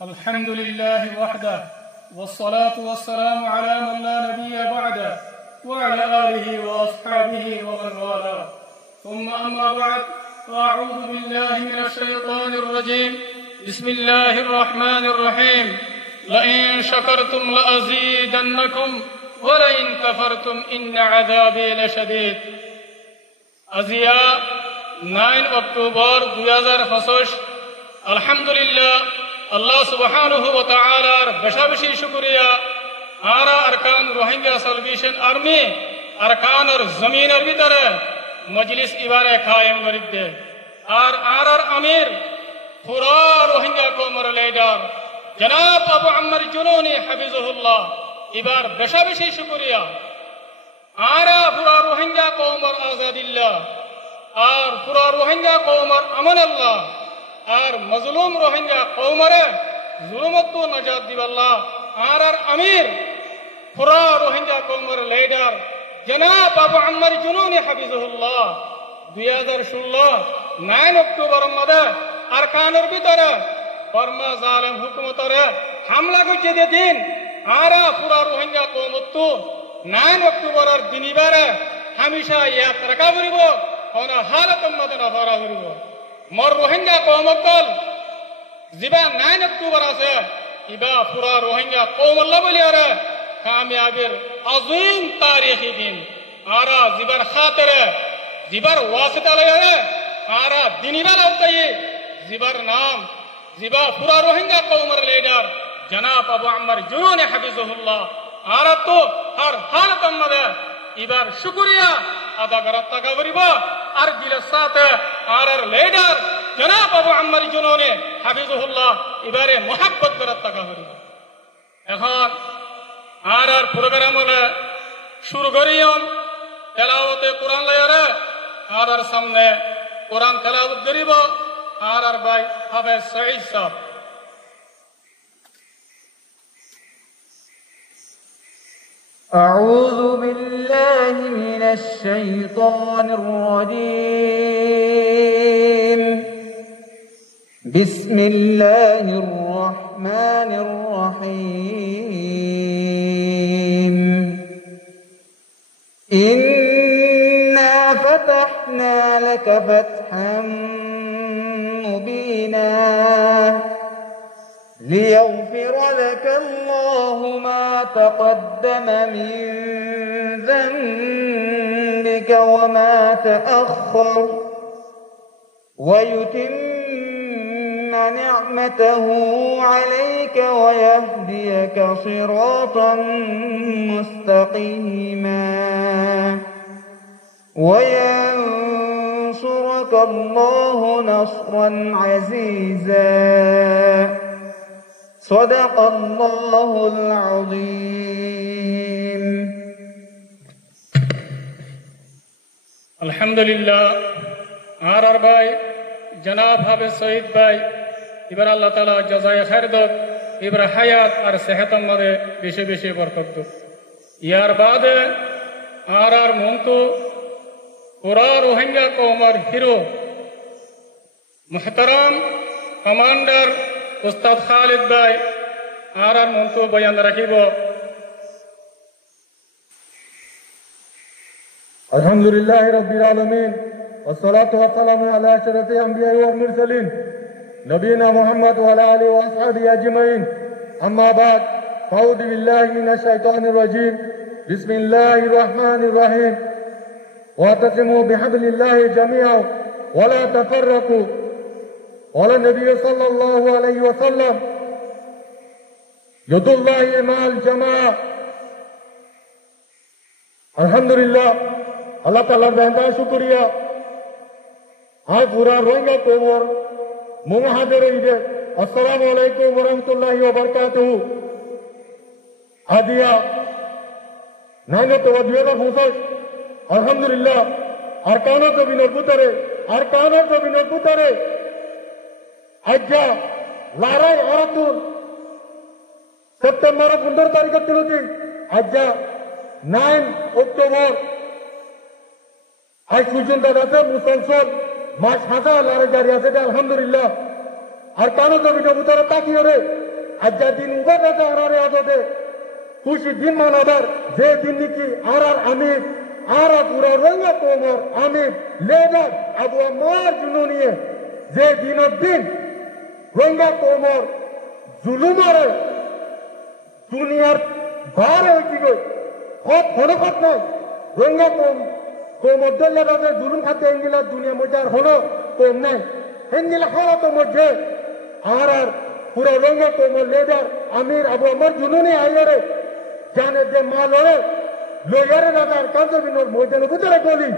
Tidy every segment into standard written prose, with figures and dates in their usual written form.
الحمد لله وحده والصلاة والسلام على من لا نبي بعده وعلى آله وأصحابه ومن والاه ثم أما بعد فأعوذ بالله من الشيطان الرجيم بسم الله الرحمن الرحيم لئن شكرتم لأزيدنكم ولئن كفرتم إن عذابي لشديد আজিয়া 9 October 2025 আলহামদুলিল্লাহ আল্লাহ সুবহানাহু ওয়া তাআলার বেশি শুকরিয়া আরা আরকান রোহিঙ্গা সালভেশন আর্মি আরকানের জমিনের ভিতরে মজলিস ইবারে কায়েম করিতে আর আরার আমির পুরা রোহিঙ্গা কওমের লিডার জনাব আবু আম্মার জুনুনি হাফিজাহুল্লাহ এবার বেশি শুকরিয়া আরা পুরা রোহিঙ্গা কওমের আজাদিল্লাহ আর পুরা রোহিঙ্গা কওমের আমানাল্লাহ আর মজলুম রোহিঙ্গা কওমরে জুলুমত নাজাত দিবাল্লাহ আর আমির পুরা রোহিঙ্গা কওমের লিডার জনাব আবু আম্মার জুনুনি হাফিজাহুল্লাহ 2016 9 অক্টোবর মধ্যে আরকানের ভিতরে বর্মা জালেম হুকুমতরে হামলা করছে দিন আরা পুরা রোহিঙ্গা কওমত 9 অক্টোবরের দিনিবারে হামেশা ইয়াদ রাখা করিব কোন হালতের মধ্যে নফরা করিব মোর রোহিঙ্গা কওমকল জিবা 9 অক্টোবর আছে ইবা পুরা রোহিঙ্গা কওমল্লাহ বলিয়ারে কামিয়াবির আযীম তারিখি দিন আরা জিবার খাতিরে জিবার ওয়াসিতা লয়ারে আরা দিনিবার আওতায়ে জিবার নাম জিবা পুরা রোহিঙ্গা কওমের লিডার জনাব আবু আম্মার জুনুনি হাফিজাহুল্লাহ আরা তো হর হালতের মধ্যে এবার শুকরিয়া আদা করার টাকা করিব আর দিলের সাথে আর লিডার জনাব আবু আম্মার জুনুনি হাফিজাহুল্লাহ এবারে মোহাব্বত করার টাকা করিব এখন আর প্রোগ্রাম হলে শুরু করিয়ম তেলাওয়াতে কোরআন লয়ারে আর সামনে কোরআন তেলাওয়াত করিব আর ভাই হাফেজ সঈদ সাহেব أعوذ بالله من الشيطان الرجيم بسم الله الرحمن الرحيم إنا فتحنا لك فتحا مبينا ليغفر لك الله ما تقدم من ذنبك وما تأخر ويتم نعمته عليك ويهديك صراطا مستقيما وينصرك الله نصرا عزيزا صدق الله العظيم আলহামদুলিল্লাহ আর ভাই জনাব হাফেজ সঈদ ভাই এবার আল্লাহ তাআলা জাযায়ে খায়ের দাও এবার হায়াত আর সেহতের মধ্যে বেশি বরকত দাও ইয়ার বাদে আর মন্তু পুরা রোহিঙ্গা কওমের হিরো মুহতারাম কমান্ডার উস্তাদ খালিদ ভাই আর মন্তু বয়ান রাখিব আলহামদুলিল্লাহ রাব্বিল আলামিন والصلاه والسلام على اشرف الانبياء والمرسلين نبينا محمد وعلى اله واصحابه اجمعين اما بعد اعوذ بالله من الشيطان الرجيم بسم الله الرحمن الرحيم واعتصموا بحبل الله جميعا ولا تفرقوا قال النبي صلى الله عليه وسلم يد الله مع الجماعة الحمد لله اللہ تعالیٰ بہندہ شکریہ ہاں پورا روئنگا کومر مہادر عیدے السلام علیکم ورحمۃ اللہ وبرکاتہ হাদিয়া 9 অক্টোবর 2025 আলহামদুলিল্লাহ আরকানের জমিনের ভিতরে আজ্ঞা লড়াই আরাতুর সেপ্টেম্বর 15 তারিখ তুলছি আজ্ঞা 9 অক্টোবর আজ পর্যন্ত আছে মুসলসল মাস হাজার লড়াই জারি আছে আলহামদুলিল্লাহ আর কানো জমিনের ভিতরে তাকিয়ে রে আজ দিন উবার রাজা আরারে আদতে খুশি দিন মানাবার যে দিন নাকি আর আমির আর পুরা রঙ্গা কোমর আমির লেডার আবু আম্মার জুনুনিয়ে যে দিনের দিন রঙ্গা কোমর জুলুমারে দুনিয়ার ভারে হইতে গই হনখত নয় রঙ্গা কোমর দলে রাজা জুলুম খাতে এনগিলা দুনিয়া মধ্যে আর হনো কম নাই এনগিলা হালাত মধ্যে আর পুরা রঙ্গা কোমর লেডার আমির আবু আম্মার জুনুনি আইয়ারে জানে যে মা লড়ে লইয়ারে রাজার কান্তবিনোর ময়দানে ভিতরে গলি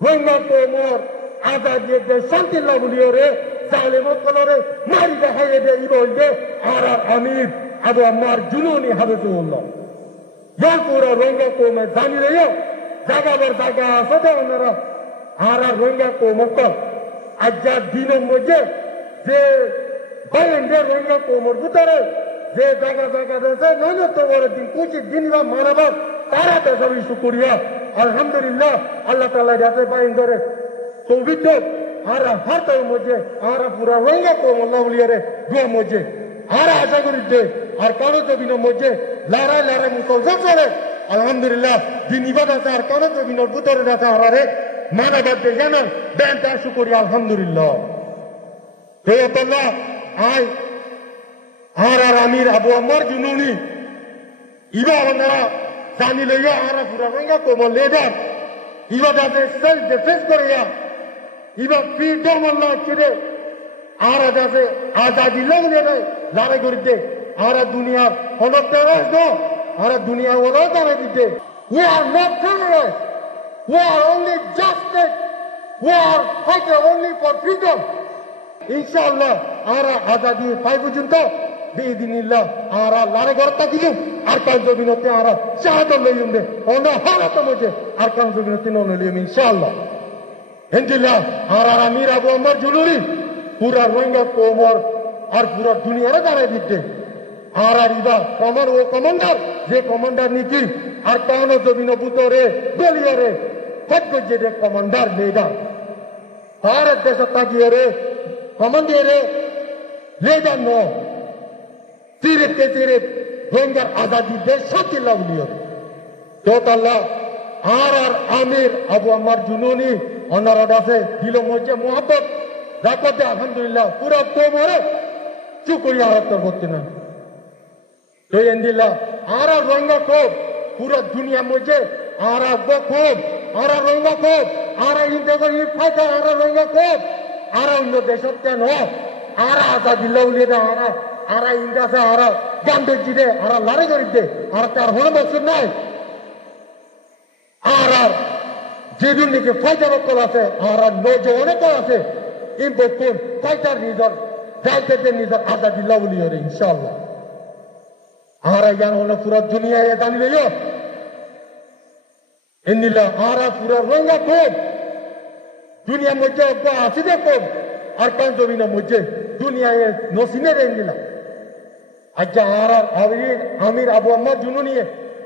রঙ্গা কোমর আজাদ যে শান্তি লাগুলিও রে জালেমত কলরে মারি দেখাইয়ে দে ইবল দে আর আমির আবু আম্মার জুনুনি হাবিবুল্লাহ ইয়ার পুরা রঙ্গা কোমে জানি রেও জাগাবার জায়গা আছে দে ওনারা আর রঙ্গা কোমক আজাদ দিনের মধ্যে যে বাইন্ডের রঙ্গা কোমর ভিতরে যে জায়গা জায়গা রয়েছে নয়তো বড় দিন পঁচিশ দিন বা মানাবার তারা তো সবই শুকুরিয়া আলহামদুলিল্লাহ আল্লাহ তাআলা যাতে বাইন্ডরে তৌফিক দেন আর হাতের মধ্যে আর পুরা রঙ্গা কোমর লাউলিয়ারে দুয়া মধ্যে আর আশা করি দে আর কারো জমিনের মধ্যে লড়াই লড়াই মুসলমান চলে আলহামদুলিল্লাহ দিন ইবাদত আর কারো জমিনের ভিতরে আছে আরে মানাবার দে জানান দেন তার শুকুরিয়া আলহামদুলিল্লাহ হে আল্লাহ আয় আর আমির আবু আম্মার জুনুনি ইবা ওনারা জানি লইয়া আর পুরা রঙ্গা কোমর লেডার ইবা যাতে সেলফ ডিফেন্স করিয়া ইবা ফ্রিডম আল্লাহ ছেড়ে আর যাতে আজাদি লাগলে নাই লড়াই করিতে আর দুনিয়ার হনতে আসতো আর দুনিয়া ওরা জানাই দিতে we are not terrorists we are only justice we are fighting only for freedom ইনশাআল্লাহ আর আজাদি পাই পর্যন্ত বিদিনিল্লাহ আর লড়াই করতে দিলুম আর কাল জমিনতে আর শাহাদত লইম দে ওনা হালাত মধ্যে আর কাল জমিনতে নন লইম ইনশাআল্লাহ ইনশাআল্লাহ আর আমির আবু আম্মার জুলুরি পুরা রঙ্গা কোমর আর পুরা দুনিয়ারে জানাই দিতে আর ইবা কমর ও কমান্ডার যে কমান্ডার নীতি আর কানো জমিন বুতরে গলিয়ারে ফটকে যে কমান্ডার লেডার ভারত দেশ তাকিয়ে রে কমান্ডিয়ারে লেডার নো সিরিপ কে সিরিপ রঙ্গার আজাদি দে শান্তি লাউলিও তো আল্লাহ আর আমির আবু আম্মার জুনুনি ওনারা দাসে দিল মধ্যে মোহাব্বত রাখতে আলহামদুলিল্লাহ পুরা কোমরে চুকুরিয়া হত্যা করতে না তো এন্দিল্লাহ আর রঙ্গা কোপ পুরা দুনিয়া মধ্যে আর কোপ আর রঙ্গা কোপ আর ইন্ডিয়া ই ফাইটা আর রঙ্গা কোপ আর অন্য দেশত কেন আর আজাদি লাউলিয়ে না আর ইন্ডিয়াতে আর গান্ধী জিরে আর লড়াই করিতে আর তার হলো বছর নাই আর যেদিন নাকি ফাইটার কল আছে আর নজওয়ানে কল আছে এই বকুন ফাইটার নিজর যাইতে নিজর আজাদি লাউলিয়ে রে ইনশাআল্লাহ আর জ্ঞান হলো পুরা দুনিয়ায় জানি লইও এন্দিলা আর পুরা রঙ্গা কোপ দুনিয়ার মধ্যে আছে যে কোপ আর কান জমিনের মধ্যে দুনিয়ায় নসিনে এন্দিলা আচ্ছা আর আমির আবু আম্মার জুনুনি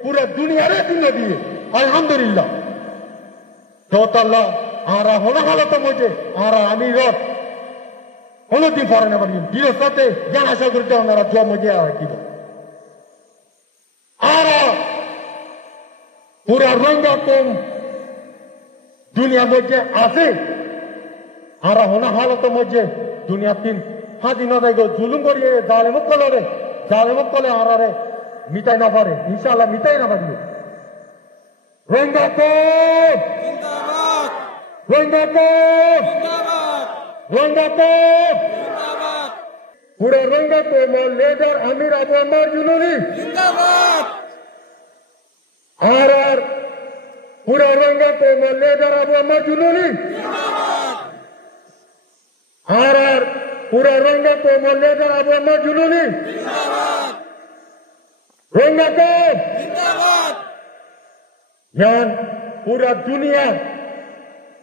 পুরা দুনিয়ারে দিন দিয়ে আলহামদুলিল্লাহ তোতাল্লাহ আর হলো হালত মধ্যে আর আমির কোনদিন পরে না পারি দিনের সাথে জ্ঞান আশা করতে ওনারা জোয়া মধ্যে কি আর পুরা রঙ্গা কম দুনিয়ার মধ্যে আছে আর হনা হালত মধ্যে দুনিয়া তিন স্বাধীনতায় জুলুম করিয়ে জালেমত কলে আর মিটাই না পারে ইনশাআল্লাহ মিটাই না পারবে রঙ্গা কম রঙ্গা কম রঙ্গা কম পুরা রঙ্গা কম লেডার আমির আবু আম্মার জুনুনি আর পুরা রঙ্গা কম লেডার আবু আম্মার জুনুনি আর পুরা রঙ্গা কম লেডার আবু আম্মার জুনুনি রঙ্গা কম জ্ঞান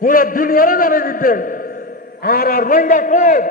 পুরা দুনিয়ারে জানে দিতে আর রঙ্গা কম